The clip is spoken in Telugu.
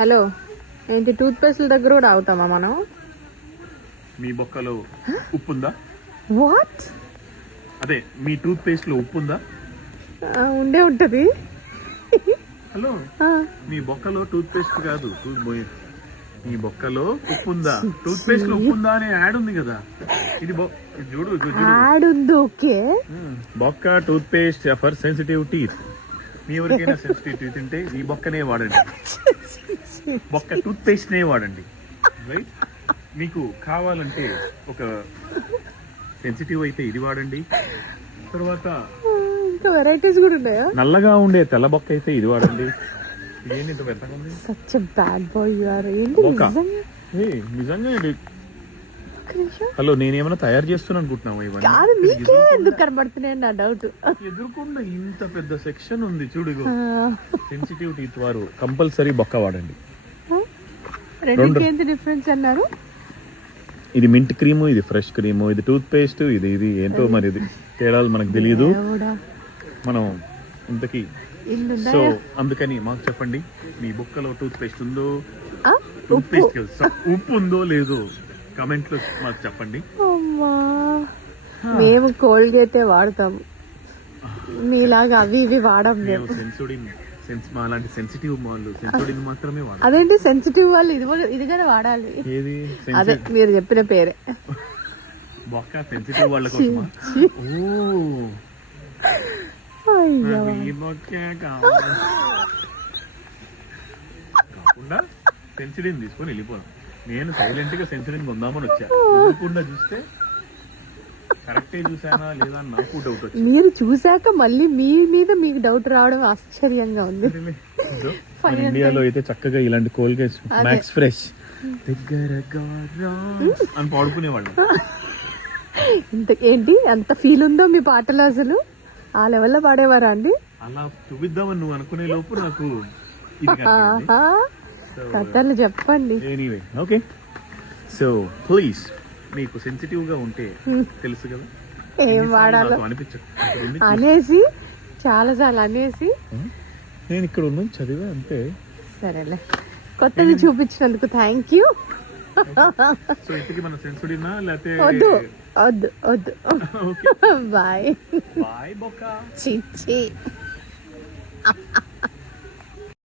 హలో, ఏంటి టూత్ పేస్ట్ల దగ్గర కూడా అవుతామా మనం? మీ బొక్కలో ఉప్పు ఉందా? వాట్? అదే మీ టూత్ పేస్ట్ లో ఉప్పు ఉందా? ఉండే ఉంటది. హలో, మీ బొక్కలో టూత్ పేస్ట్ కాదు, మీ బొక్కలో ఉప్పు ఉందా? టూత్ పేస్ట్ లో ఉప్పు ఉందా అనే యాడ్ ఉంది కదా. ఇది చూడు యాడ్ ఉంది. ఓకే, బొక్క toothpaste for sensitive teeth. మీ ఎవరికైనా సెన్సిటివ్ టీత్ ఉంటే ఈ బొక్కనే వాడండి. బొక్క టూత్ పేస్ట్ నే వాడండి. రైట్? మీకు కావాలంటే ఒక సెన్సిటివ్ అయితే ఇది వాడండి. తర్వాత ఇంకా వెరైటీస్ కూడా ఉన్నాయా? నల్లగా ఉండే తెల్ల బొక్క అయితే ఇది వాడండి. ఇదేంటి ఇంత పెద్దగా ఉంది? Such a bad boy you are. ఏంటి నిజంగా ఇది? హలో, నేనేమైనా తయారు చేస్తున్నా అనుకుంటున్నావా? ఇవన్నీ కాదు, మీకే ఎందుకు కనబడుతున్నాయి నా డౌట్. ఎదురుకుండా ఇంత పెద్ద సెక్షన్ ఉంది చూడు. సెన్సిటివ్ టీత్ వారు కంపల్సరీ బొక్క వాడండి. రెండుకి ఏంటి డిఫరెన్స్ అన్నారు? ఇది మింట్ క్రీము, ఇది ఫ్రెష్ క్రీము, ఇది టూత్ పేస్ట్, ఇది ఏంటో మరి ఇది తేడాలు మనకు తెలియదు. మనం ఇంతకీ సో అందుకని మాకు చెప్పండి, మీ బొక్కలో టూత్ పేస్ట్ ఉందో, టూత్ పేస్ట్ ఉప్పు ఉందో లేదో కమెంట్ లో మాకు చెప్పండి. మేము కోల్గేటే వాడతాము, మీలాగా అవి ఇవి వాడం. మేము సెన్సోడిన్ అలాంటి సెన్సిటివ్ వాళ్ళు సెన్సోడిన్ మాత్రమే వాడాలి. అదేంటి సెన్సిటివ్ వాళ్ళు ఇది కదా వాడాలి. ఏది? అదే మీరు చెప్పిన పేరే. బొక్క సెన్సిటివ్ వాళ్ళ కోసమా? కాకుండా సెన్సిటివ్ తీసుకొని వెళ్ళిపోదాం. నేను సైలెంట్ గా సెన్సిటివ్ కొందామని వచ్చా. ఎదురుకుండా చూస్తే కరెక్టే చూసానా లేదా అని నాకు డౌట్ వచ్చింది. మీరు చూసాక మళ్ళీ మీ మీద మీకు డౌట్ రావడం ఆశ్చర్యంగా ఉంది. ఇండియాలో అయితే చక్కగా ఇలాంటి కోల్గేట్స్ మ్యాక్స్ ఫ్రెష్ అని పాడుకునేవాళ్ళు. ఏంటి అంత ఫీల్ ఉందో మీ పాటలో? అసలు ఆ లెవెల్లో పాడేవారా అండి? అలా చూపిద్దామని నువ్వు అనుకునే లోపు నాకు కథలు చెప్పండి. Anyway, okay. సో ప్లీజ్, మీకు సెన్సిటివ్ గా ఉంటే తెలుసు కదా ఏం వాడాలో అనేసి చాలా సార్లు అనేసి నేను ఇక్కడ ఉన్న చదివా అంతే. సరేలే, కొత్తది చూపించినందుకు థ్యాంక్ యూ. సో ఇంతకీ మన సెన్సిటివ్నా లేకపోతే వద్దు వద్దు వద్దు. బాయ్ బాయ్ బొక్క. చిచ్చి.